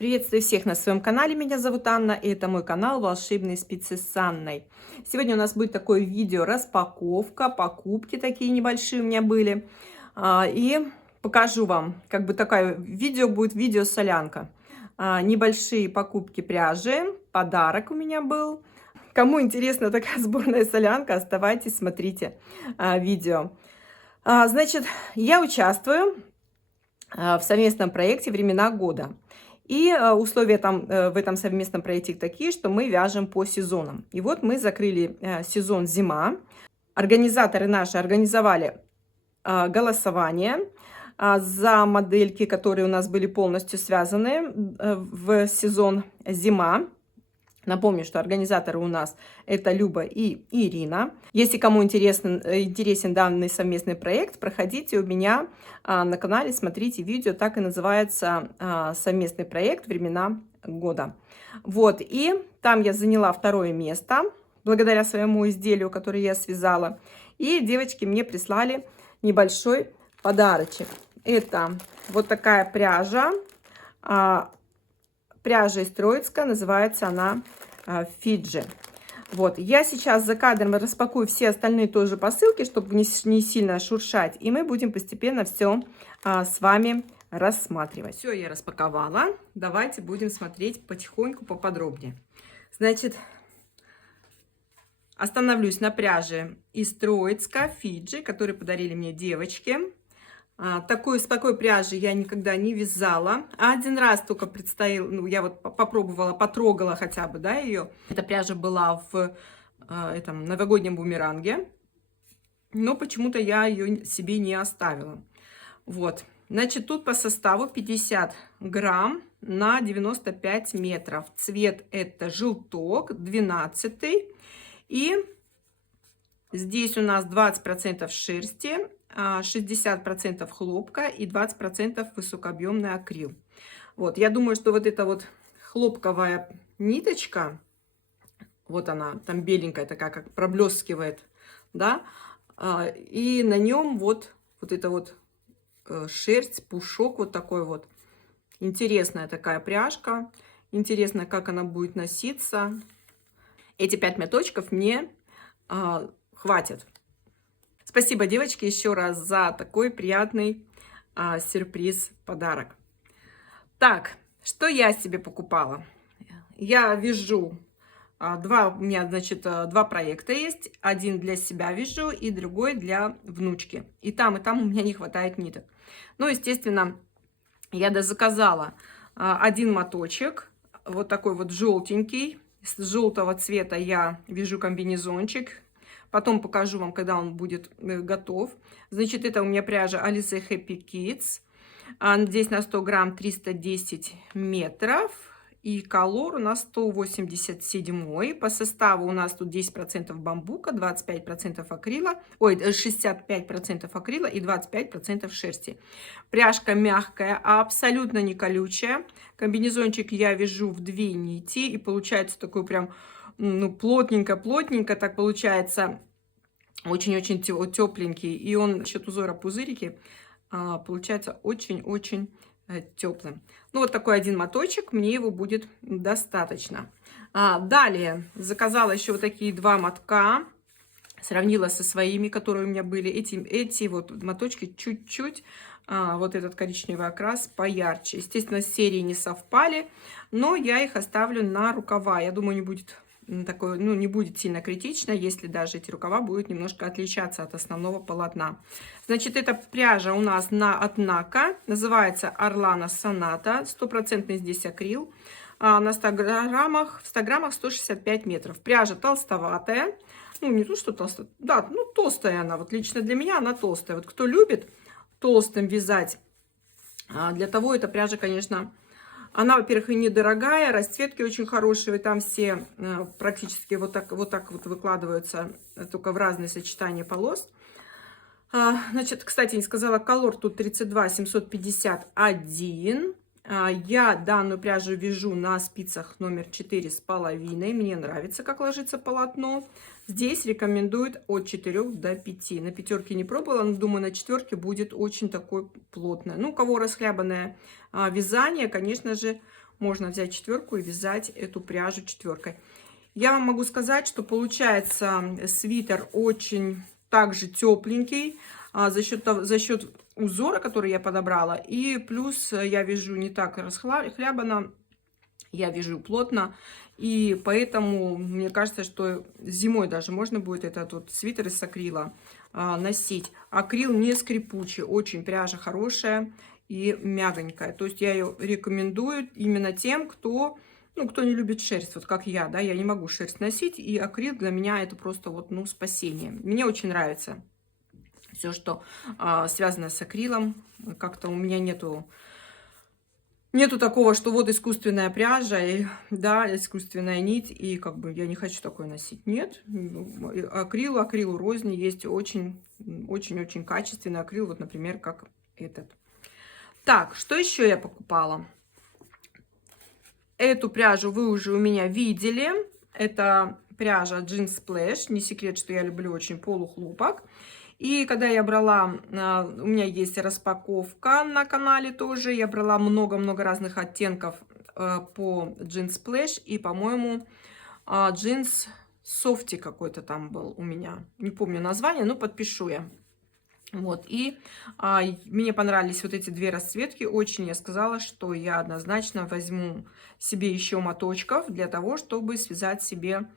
Приветствую всех на своем канале, меня зовут Анна, и это мой канал «Волшебные спицы с Анной». Сегодня у нас будет такое видео распаковка, покупки такие небольшие у меня были. И покажу вам, как бы такое видео будет, видео-солянка. Небольшие покупки пряжи, подарок у меня был. Кому интересна такая сборная солянка, оставайтесь, смотрите видео. Значит, я участвую в совместном проекте «Времена года». И условия там, в этом совместном проекте такие, что мы вяжем по сезонам. И вот мы закрыли сезон зима. Организаторы наши организовали голосование за модельки, которые у нас были полностью связаны в сезон зима. Напомню, что организаторы у нас это Люба и Ирина. Если кому интересен данный совместный проект, проходите у меня на канале, смотрите видео, так и называется совместный проект «Времена года». Вот, и там я заняла второе место, благодаря своему изделию, которое я связала. И девочки мне прислали небольшой подарочек. Это вот такая пряжа. Пряжа из Троицка, называется она Фиджи. Вот, я сейчас за кадром распакую все остальные тоже посылки, чтобы не сильно шуршать, и мы будем постепенно все с вами рассматривать. Все я распаковала, давайте будем смотреть потихоньку, поподробнее. Значит, остановлюсь на пряже из Троицка Фиджи, который подарили мне девочки. С такой пряжи я никогда не вязала. Один раз только предстоял, ну, я вот попробовала, потрогала хотя бы, да, ее. Эта пряжа была в этом новогоднем бумеранге, но почему-то я ее себе не оставила. Вот, значит, тут по составу 50 грамм на 95 метров. Цвет это желток, 12. И здесь у нас 20% шерсти, 60% хлопка и 20% высокообъемный акрил. Вот, я думаю, что вот эта вот хлопковая ниточка, вот она там беленькая такая, как проблескивает, да, и на нем вот эта вот шерсть, пушок вот такой вот. Интересная такая пряжка, интересно, как она будет носиться. Эти 5 меточков мне хватит. Спасибо, девочки, еще раз за такой приятный сюрприз, подарок. Так, что я себе покупала? Я вяжу у меня, значит, два проекта есть. Один для себя вяжу и другой для внучки. И там у меня не хватает ниток. Ну, естественно, я заказала один моточек, вот такой вот желтенький. С желтого цвета я вяжу комбинезончик. Потом покажу вам, когда он будет готов. Значит, это у меня пряжа Alize Happy Kids. Здесь на 100 грамм 310 метров. И колор у нас 187. По составу у нас тут 10% бамбука, 25% акрила. Ой, 65% акрила и 25% шерсти. Пряжка мягкая, абсолютно не колючая. Комбинезончик я вяжу в 2 нити. И получается такой прям... Ну, плотненько так получается, очень-очень тепленький. И он, счет узора пузырики, получается очень-очень теплым. Ну, вот такой один моточек, мне его будет достаточно. Далее заказала еще вот такие 2 мотка, сравнила со своими, которые у меня были. Эти вот моточки чуть-чуть, вот этот коричневый окрас поярче. Естественно, серии не совпали, но я их оставлю на рукава. Я думаю, не будет... Такое, ну, не будет сильно критично, если даже эти рукава будут немножко отличаться от основного полотна. Значит, эта пряжа у нас от Нака, называется Орлана Соната, 100% здесь акрил, на 100 граммах, в 100 граммах 165 метров. Пряжа толстоватая, ну, не то, что толстая, да, ну, толстая она, вот лично для меня она толстая. Вот кто любит толстым вязать, для того эта пряжа, конечно... Она, во-первых, и недорогая, расцветки очень хорошие, там все практически вот так вот выкладываются, только в разные сочетания полос. Значит, кстати, не сказала, колор тут 32 751. Я данную пряжу вяжу на спицах номер 4,5. Мне нравится, как ложится полотно. Здесь рекомендуют от 4 до 5. На пятерке не пробовала, но думаю, на четверке будет очень такой плотное. Ну, у кого расхлябанное вязание, конечно же, можно взять 4 и вязать эту пряжу 4. Я вам могу сказать, что получается свитер очень также тепленький за счет узора, который я подобрала. И плюс я вяжу не так расхлябанно, я вяжу плотно. И поэтому мне кажется, что зимой даже можно будет этот вот свитер из акрила носить. Акрил не скрипучий, очень пряжа хорошая и мягонькая. То есть я ее рекомендую именно тем, кто, ну, кто не любит шерсть, вот как я, да, я не могу шерсть носить, и акрил для меня это просто вот, ну, спасение. Мне очень нравится все, что связано с акрилом. Как-то у меня нету такого, что вот искусственная пряжа, и, да, искусственная нить, и как бы я не хочу такое носить. Нет, акрилу рознь, есть очень качественный акрил, вот, например, как этот. Так, что еще я покупала? Эту пряжу вы уже у меня видели. Это пряжа Jeans Splash. Не секрет, что я люблю очень полухлопок. И когда я брала, у меня есть распаковка на канале тоже, я брала много-много разных оттенков по Jeans Splash, и, по-моему, Jeans Softy какой-то там был у меня, не помню название, но подпишу я. Вот, и мне понравились вот эти две расцветки очень, я сказала, что я однозначно возьму себе еще моточков для того, чтобы связать себе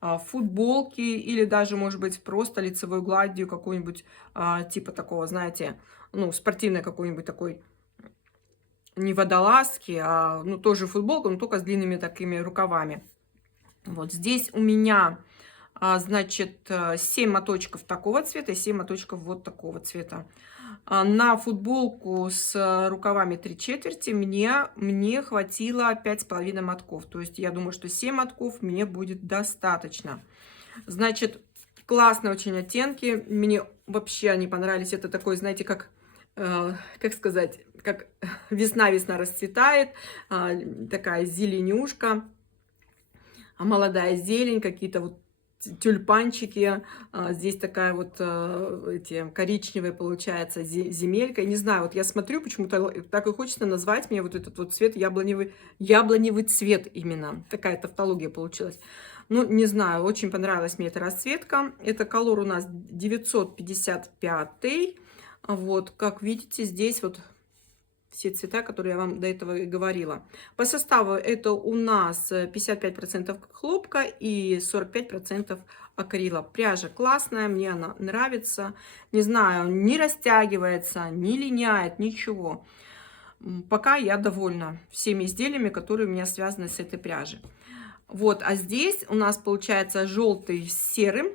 футболки или даже, может быть, просто лицевой гладью какой-нибудь, типа такого, знаете, ну, спортивной какой-нибудь такой, не водолазки, а, ну, тоже футболка, но только с длинными такими рукавами. Вот здесь у меня, значит, 7 моточков такого цвета и 7 моточков вот такого цвета. На футболку с рукавами 3/4 мне хватило 5,5 мотков. То есть я думаю, что 7 мотков мне будет достаточно. Значит, классные очень оттенки. Мне вообще они понравились. Это такой, знаете, как сказать, как весна-весна расцветает. Такая зеленюшка, молодая зелень, какие-то вот тюльпанчики. Здесь такая вот эти коричневые получается земелька. Не знаю, вот я смотрю, почему-то так и хочется назвать мне вот этот вот цвет яблоневый цвет именно. Такая тавтология получилась. Ну, не знаю, очень понравилась мне эта расцветка. Это колор у нас 955. Вот, как видите, здесь вот все цвета, которые я вам до этого и говорила. По составу это у нас 55% хлопка и 45% акрила. Пряжа классная, мне она нравится. Не знаю, не растягивается, не линяет, ничего. Пока я довольна всеми изделиями, которые у меня связаны с этой пряжей. Вот, а здесь у нас получается желтый с серым.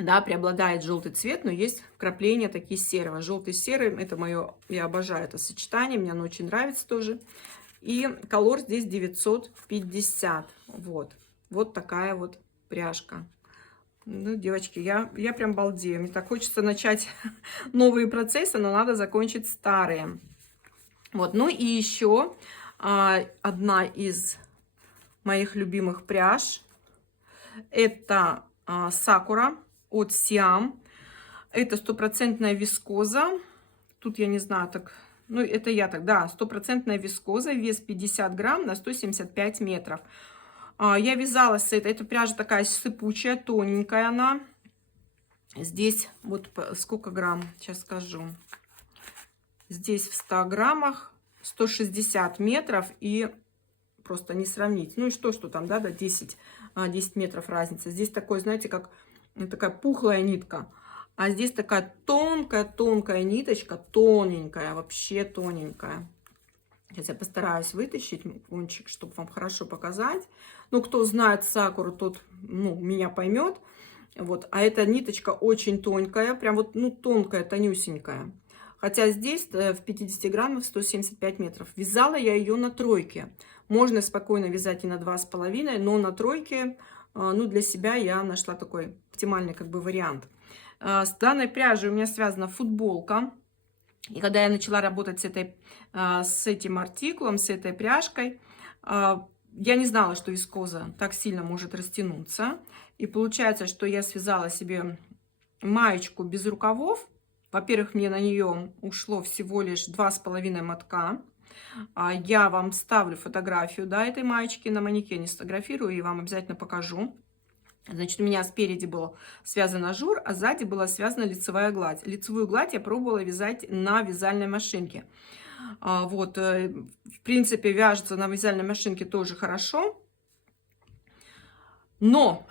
Да, преобладает желтый цвет, но есть вкрапления такие серого. Желтый с серым, это мое, я обожаю это сочетание, мне оно очень нравится тоже. И колор здесь 950. Вот, вот такая вот пряжка. Ну, девочки, я прям балдею. Мне так хочется начать новые процессы, но надо закончить старые. Вот, ну и еще одна из моих любимых пряж. Это Сакура от Сиам. Это стопроцентная вискоза. Тут я не знаю, так, ну это я так, да, стопроцентная вискоза, вес 50 грамм на 175 метров. Я вязала с эта пряжа такая сыпучая, тоненькая она. Здесь вот сколько грамм, сейчас скажу. Здесь в 100 граммах 160 метров и просто не сравнить. Ну и что там, да, 10 метров разница. Здесь такой, знаете, как такая пухлая нитка. А здесь такая тонкая ниточка, тоненькая, вообще тоненькая. Сейчас я постараюсь вытащить кончик, чтобы вам хорошо показать. Ну, кто знает Сакуру, тот, ну, меня поймет. Вот, а эта ниточка очень тонкая, прям вот, ну, тонкая, тонюсенькая. Хотя здесь в 50 граммах 175 метров. Вязала я ее на тройке. Можно спокойно вязать и на 2,5, но на тройке, ну, для себя я нашла такой оптимальный как бы вариант. С данной пряжей у меня связана футболка. И когда я начала работать с этим артикулом, с этой пряжкой, я не знала, что вискоза так сильно может растянуться. И получается, что я связала себе маечку без рукавов. Во-первых, мне на нее ушло всего лишь 2,5 мотка. Я вам ставлю фотографию, да, этой маечки на манекене, сфотографирую и вам обязательно покажу. Значит, у меня спереди был связан ажур, а сзади была связана лицевая гладь. Лицевую гладь я пробовала вязать на вязальной машинке. В принципе, вяжется на вязальной машинке тоже хорошо. Но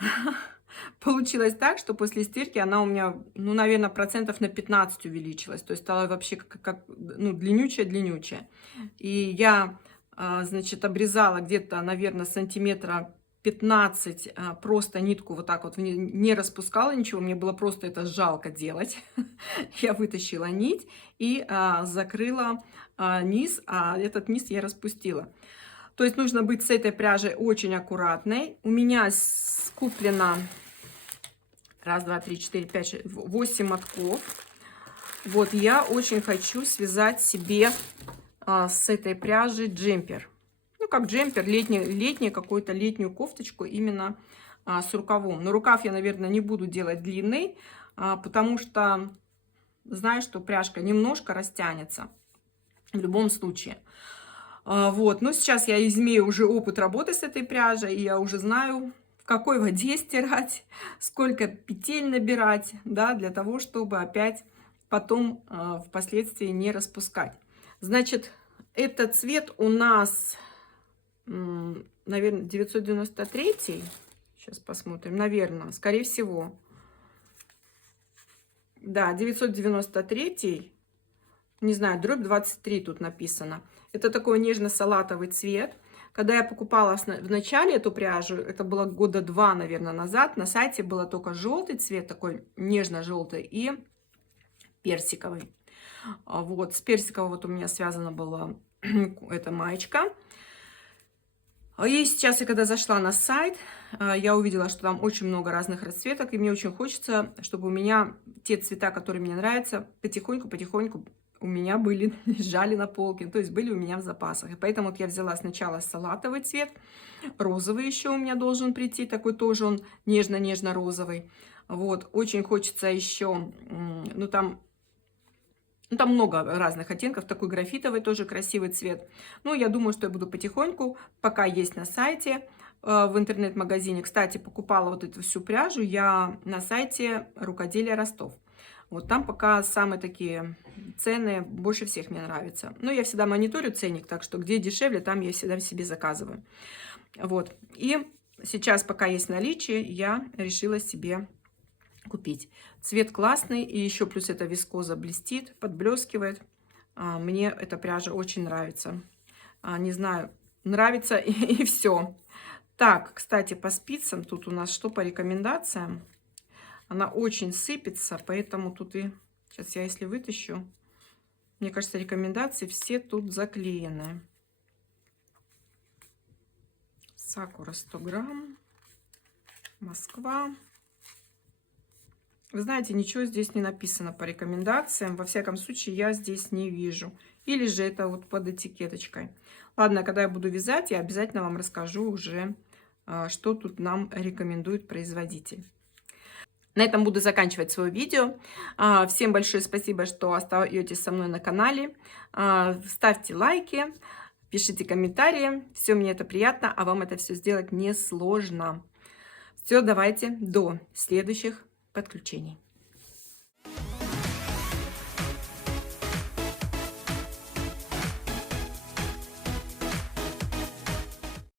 получилось так, что после стирки она у меня, ну, наверное, процентов на 15 увеличилась. То есть стала вообще ну, длиннючая. И я, значит, обрезала где-то, наверное, сантиметра 15, просто нитку вот так вот, не распускала ничего. Мне было просто это жалко делать. Я вытащила нить и закрыла низ, а этот низ я распустила. То есть нужно быть с этой пряжей очень аккуратной. У меня куплено 1, 2, 3, 4, 5, 6, 8 мотков. Вот я очень хочу связать себе с этой пряжи джемпер. Ну, как джемпер, летний какую-то летнюю кофточку именно с рукавом. Но рукав я, наверное, не буду делать длинный, потому что знаю, что пряжка немножко растянется в любом случае. Вот, но сейчас я имею уже опыт работы с этой пряжей, и я уже знаю, в какой воде стирать, сколько петель набирать, да, для того, чтобы опять потом впоследствии не распускать. Значит, этот цвет у нас, наверное, 993. Сейчас посмотрим, наверное, скорее всего. Да, 993. Не знаю, дробь 23 тут написано. Это такой нежно-салатовый цвет. Когда я покупала в начале эту пряжу, это было года 2, наверное, назад, на сайте было только желтый цвет, такой нежно-желтый, и персиковый. Вот, с персикового вот у меня связана была эта маечка. И сейчас, когда зашла на сайт, я увидела, что там очень много разных расцветок, и мне очень хочется, чтобы у меня те цвета, которые мне нравятся, потихоньку у меня были, лежали на полке, то есть были у меня в запасах. И поэтому вот я взяла сначала салатовый цвет, розовый еще у меня должен прийти, такой тоже он нежно-нежно-розовый. Вот, очень хочется еще, ну там много разных оттенков, такой графитовый тоже красивый цвет. Ну, я думаю, что я буду потихоньку, пока есть на сайте, в интернет-магазине. Кстати, покупала вот эту всю пряжу я на сайте Рукоделия Ростов. Вот там пока самые такие цены, больше всех мне нравятся. Но я всегда мониторю ценник, так что где дешевле, там я всегда себе заказываю. Вот. И сейчас, пока есть наличие, я решила себе купить. Цвет классный, и еще плюс эта вискоза блестит, подблескивает. Мне эта пряжа очень нравится. Не знаю, нравится и все. Так, кстати, по спицам тут у нас что по рекомендациям? Она очень сыпется, поэтому тут и... Сейчас я, если вытащу, мне кажется, рекомендации все тут заклеены. Сакура 100 грамм. Москва. Вы знаете, ничего здесь не написано по рекомендациям. Во всяком случае, я здесь не вижу. Или же это вот под этикеточкой. Ладно, когда я буду вязать, я обязательно вам расскажу уже, что тут нам рекомендует производитель. На этом буду заканчивать свое видео. Всем большое спасибо, что остаетесь со мной на канале. Ставьте лайки, пишите комментарии. Все мне это приятно, а вам это все сделать несложно. Все, давайте до следующих подключений.